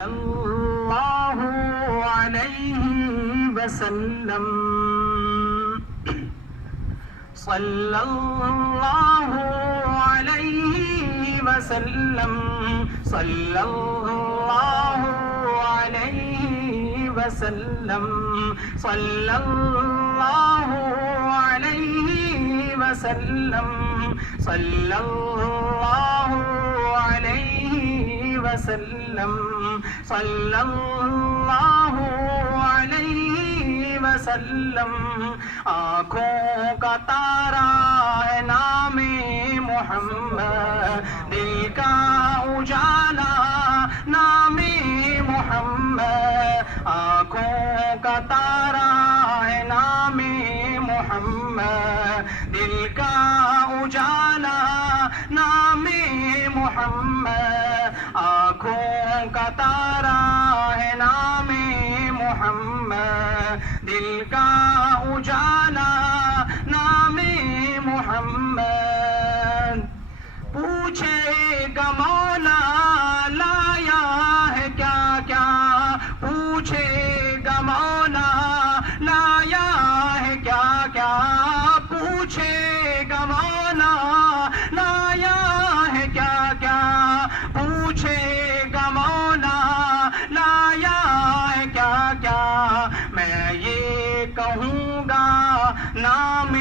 اللہ علیہ وسلم صلی اللہ علیہ وسلم صلی اللہ علیہ وسلم صلی اللہ علیہ وسلم صلی اللہ علیہ وسلم صلی اللہ علیہ وسلم آنکھوں کا تارا ہے نام محمد، دل کا اجالا نام محمد، آنکھوں کا تارا ہے نام محمد، دل کا اجالا نام محمد، آنکھوں کا تارا ہے نام محمد، دل کا اجالا نام محمد۔ پوچھے گا مولا لایا ہے کیا کیا، پوچھے گا مولا لایا ہے کیا کیا، پوچھے گا مولا لایا ہے کیا کیا، پوچھے گا مولا لایا ہے کیا کیا، میں یہ کہوں گا نام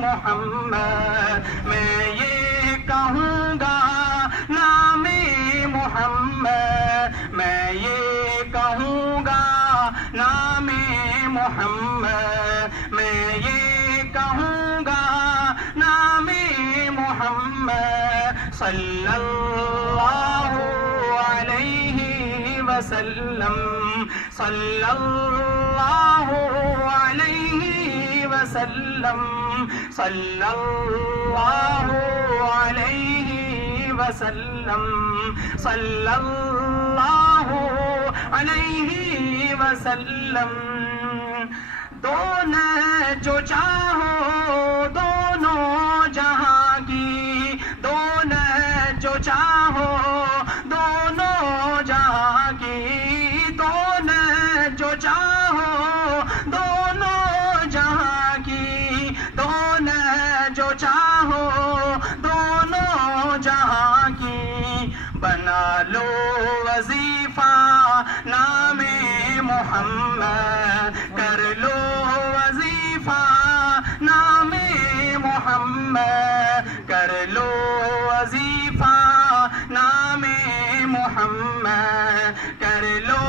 محمد، میں یہ کہوں گا نام محمد، میں یہ کہوں گا نام محمد، میں یہ کہوں گا نام محمد، صلی اللہ علیہ وسلم صلی اللہ علیہ وسلم صلی اللہ علیہ وسلم صلی اللہ علیہ وسلم۔ دونوں جو چاہو دونوں جہاں کی، دونوں جو چاہو دونوں جہاں کی، دونوں جو چاہو دونوں جہاں کی، دونوں جو چاہو دونوں جہاں کی، بنا لو وظیفہ نام محمد، کر لو وظیفہ نام محمد، کر لو وظیفہ نام محمد، کر لو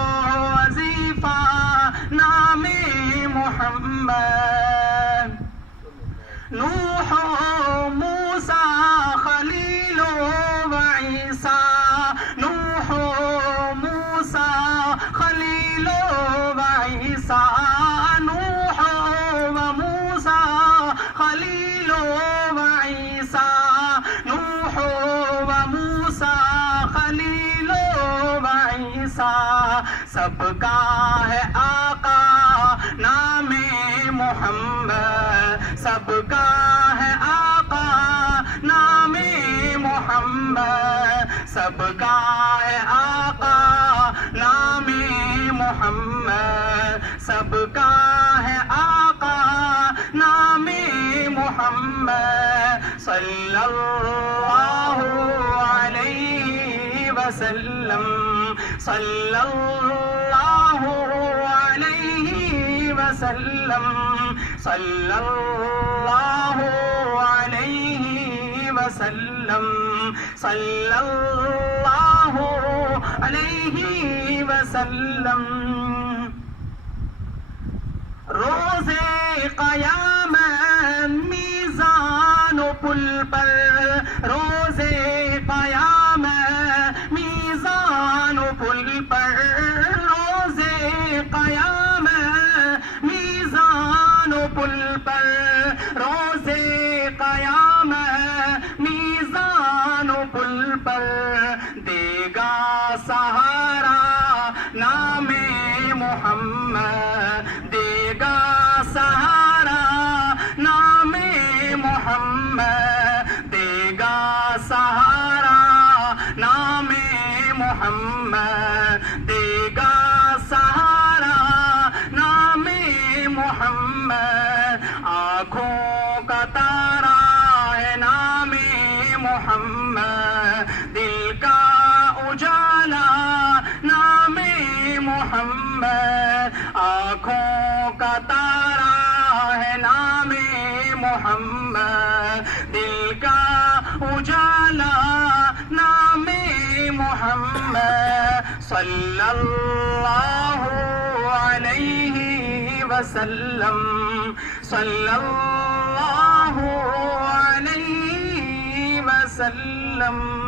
وظیفہ نام محمد۔ نوح موسیٰ خلیل و عیسیٰ، نوح موسیٰ خلیل و عیسیٰ، نوح و موسیٰ خلیل و عیسیٰ، نوح و موسیٰ خلیل و عیسیٰ، سب کا ہے آقا نام محمد، سب کا ہے آقا نام محمد، سب کا ہے آقا نام محمد، سب کا ہے آقا نام محمد، صلی اللہ علیہ وسلم صلی اللہ علیہ وسلم صلی اللہ علیہ وسلم صلی اللہ علیہ وسلم۔ روز قیامت میزان و پل پر، روز قیامت میزان و پل پر، روز قیامت میزان و پل پر، روز قیامت میزان و پل پر، دے گا سہارا نام محمد، دے گا سہارا نام محمد، دے گا سہارا نام محمد، دے محمد دل کا اجالا نام محمد آنکھوں کا تارا ہے نام محمد دل کا اجالا نام محمد صلی اللہ علیہ وسلم صلی اللہ علیہ وسلم